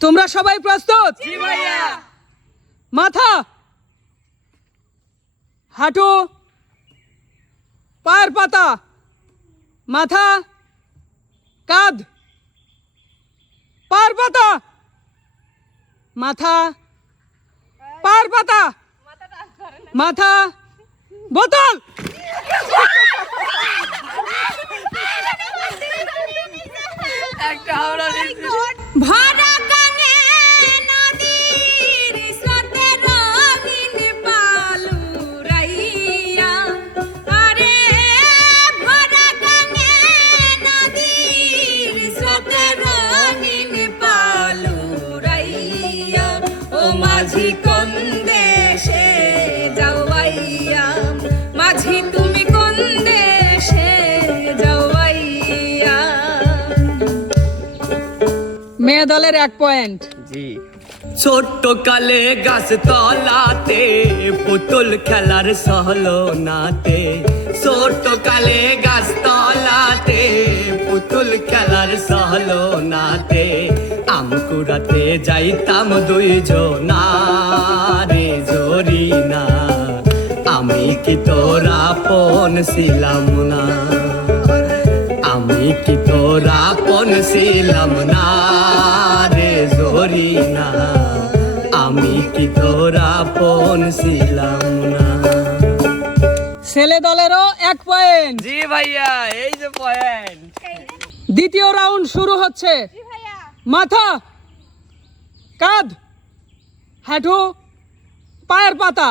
তোমরা সবাই প্রস্তুত? মাথা হাঁটু পায়ের পাতা মাথা কাঁধ পায়ের পাতা মাথা পায়ের পাতা মাথা বোতল। নদীর মেয়ে দলের এক পয়েন্ট জি। ছোট্ট কালে গাছ তলাতে, পুতুল খেলার সহলো নাতে ছোট্ট কালে গাছ তলাতে, পুতুল খেলার সহলো নাতে আমকুড়াতে যাইতাম দুই রে জরি না আমি কি তোরা পন ছিলাম না? কি তোরা পন ছিলাম না রে জরি না আমি কি তোরা পন ছিলাম না ছেলে দলেরও এক পয়েন্ট জি ভাইয়া এই যে পয়েন্ট দ্বিতীয় রাউন্ড শুরু হচ্ছে। মাথা কাঁধ হাঁটু পায়ের পাতা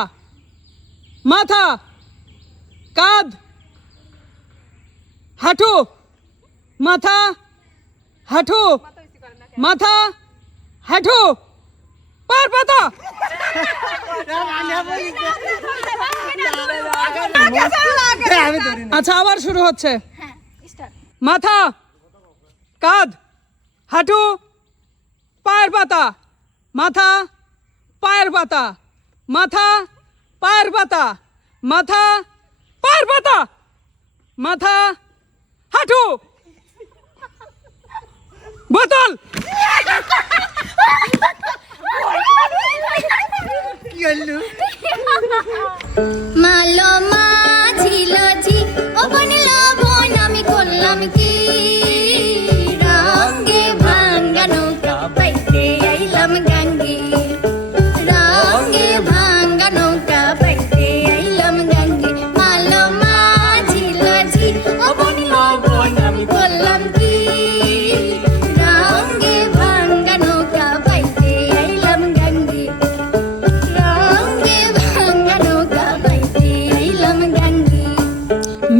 মাথা কাঁধ হাঁটু মাথা হাঁটু মাথা হাঁটু পায়ের পাতা। আচ্ছা আবার শুরু হচ্ছে। মাথা কাঁধ হাঁটু পায়ের পাতা। মাথা পায়ের পাতা। মাথা পায়ের পাতা। মাথা পায়ের পাতা। মাথা হাঁটু Thank you.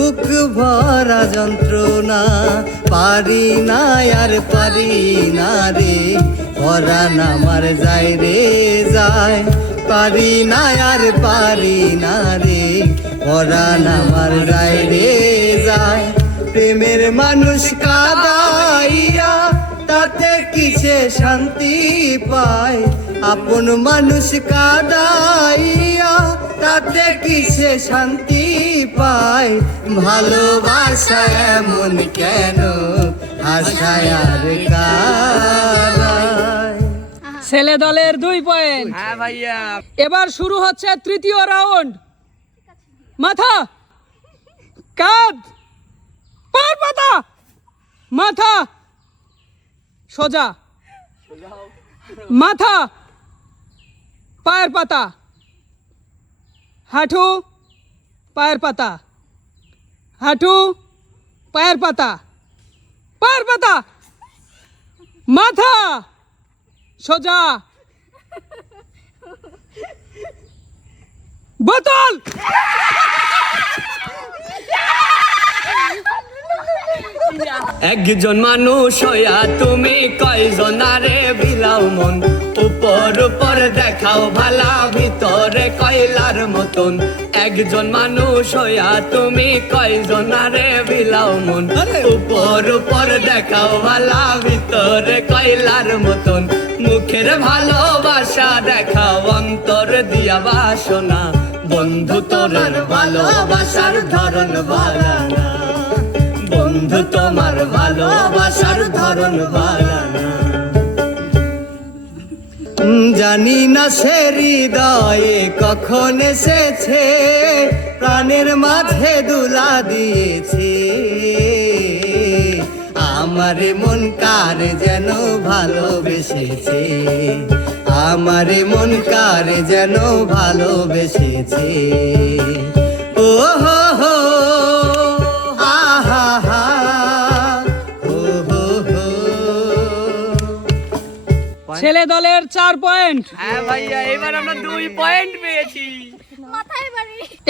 বুক ভরা যন্ত্রণা পারি না, আর পারি না রে। পরাণ আমার যায় রে, যায়। পারি না, আর পারি না রে। পরাণ আমার যায় রে, যায়। প্রেমের মানুষ কাদাইয়া, তাতে কিসে শান্তি পায়? আপন মানুষ কাদাইয়া তাতে কিসে শান্তি পায় ভালোবাসা এমন কেন? আশায় আর ছেলে দলের দুই পয়েন্ট। হ্যাঁ ভাইয়া। এবার শুরু হচ্ছে তৃতীয় রাউন্ড। মাথা কাঁধ পায়ের পাতা। মাথা সোজা। মাথা পায়ের পাতা। হাঁটু পায়ের পাতা। হাঁটু পায়ের পাতা। পায়ের পাতা। মাথা। সোজা। বোতল। একজন মানুষ হইয়া তুমি কয়জনারে বিলাও মন উপর উপর দেখাও ভালা ভিতরে কয়লার মতন। একজন মানুষ হইয়া তুমি কয়জনারে বিলাও মন উপর উপর দেখাও ভালা ভিতরে কয়লার মতন। মুখের ভালোবাসা দেখাও অন্তর দিয়া বাসনা। বন্ধু তোর ভালোবাসার ধরন ভালা না বন্ধু তোমার ভালোবাসার ধরন ভালা না উম, জানি না সে হৃদয়ে কখন এসেছে প্রাণের মাঝে দুলা দিয়েছে। আমারে মন কার যেন ভালোবেসেছে? আমারে মন কার যেন ভালোবেসেছে? ও ছেলে দলের চার পয়েন্ট। হ্যাঁ ভাইয়া এবার আমরা দুই পয়েন্ট পেয়েছি।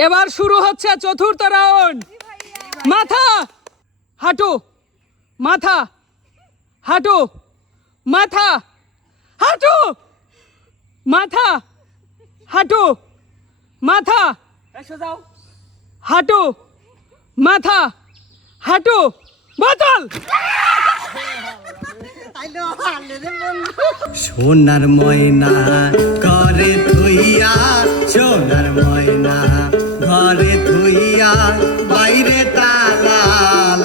এবার শুরু হচ্ছে চতুর্থ রাউন্ড। মাথা হাঁটু মাথা হাঁটু মাথা হাঁটু মাথা হাঁটু মাথা হাঁটু মাথা হাঁটু বোতল। সোনার ময়না ঘরে থুইয়া সোনার ময়না ঘরে থুইয়া বাইরে তালা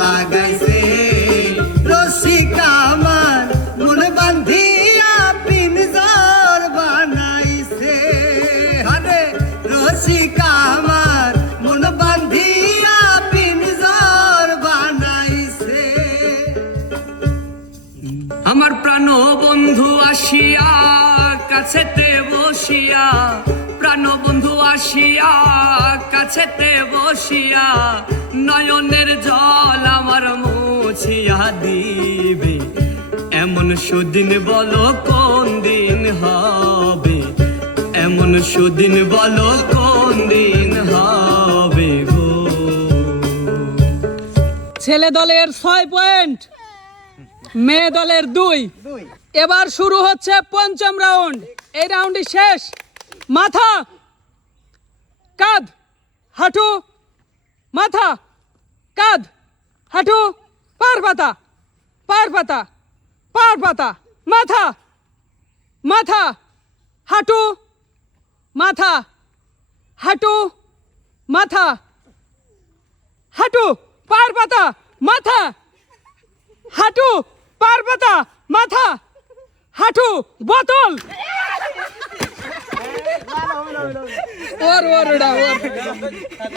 লাগাইছে। রসিকা আমার মন বান্ধিয়া পিনজর বানাইছে। আরে রসিকা আসিয়া কাছেতে বসিয়া প্রাণ বন্ধু আসিয়া কাছেতে বসিয়া নয়নের জল আমার মুছিয়া দিবে। এমন সুদিন বলো কোন দিন হবে? এমন সুদিন বলো কোন দিন হবে গো। ছেলে দলের ছয় পয়েন্ট মেয়ে দলের দুই। এবার শুরু হচ্ছে পঞ্চম রাউন্ড। এই রাউন্ডই শেষ। মাথা, কাঁধ, হাঁটু, মাথা, কাঁধ, হাঁটু, পার পাতা পার পাতা পার পাতা, মাথা মাথা, হাঁটু মাথা হাঁটু মাথা, হাঁটু, পার পাতা, মাথা, হাঁটু, পার পাতা, মাথা হাঁটু বোতল। ওর ওর ওটা ওর।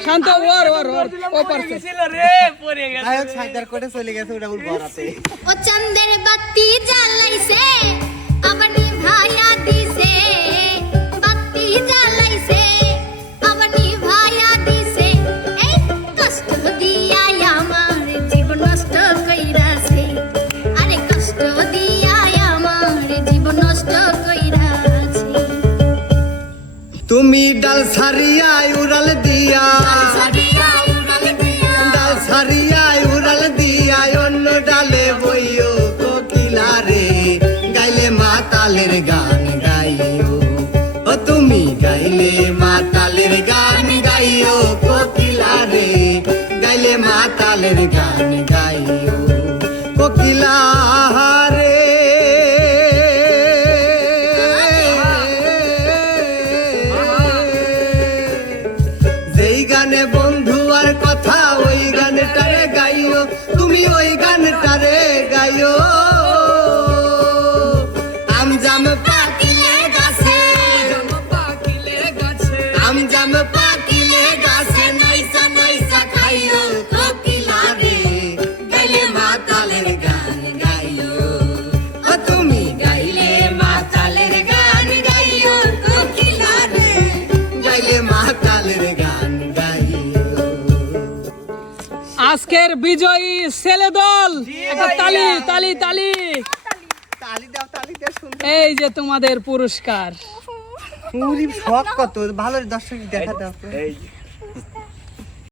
শান্ত ওর ওর ওর। ও পারছে। রে পড়ে গেছে নায়ক সাইদার করে চলে গেছে ওটা উল বরাতে ও চন্দের বাতি জ্বালাইছে আবার দিছে। ডাল সারিয়ায় উড়াল দিয়া। সারিয়া উড়াল দিয়া। ডাল সারিয়ায় উড়াল দিয়া অন্য ডালে বইও কোকিলা রে গাইলে মাতালের গান গাইও ও তুমি গাইলে মাতালের গান গাইও কোকিলা রে গাইলে মাতালের গান গাইও কোকিলা পাকিলে গাছে। পাকিলে গাছে আম জাম পাকিলে গাছে নাইসা নাইসা খাইও কোকিলা রে গাইলে মাতালের গান গাইও ও তুমি গাইলে মাতালের গান গাইও কোকিলা রে গাইলে মাতালের গান আজকের বিজয়ী ছেলে দল একটা তালি তালি তালি দাও তালি দাও শুনতে এই যে তোমাদের পুরস্কার। শখ কত? ভালো দর্শক দেখা দাও এই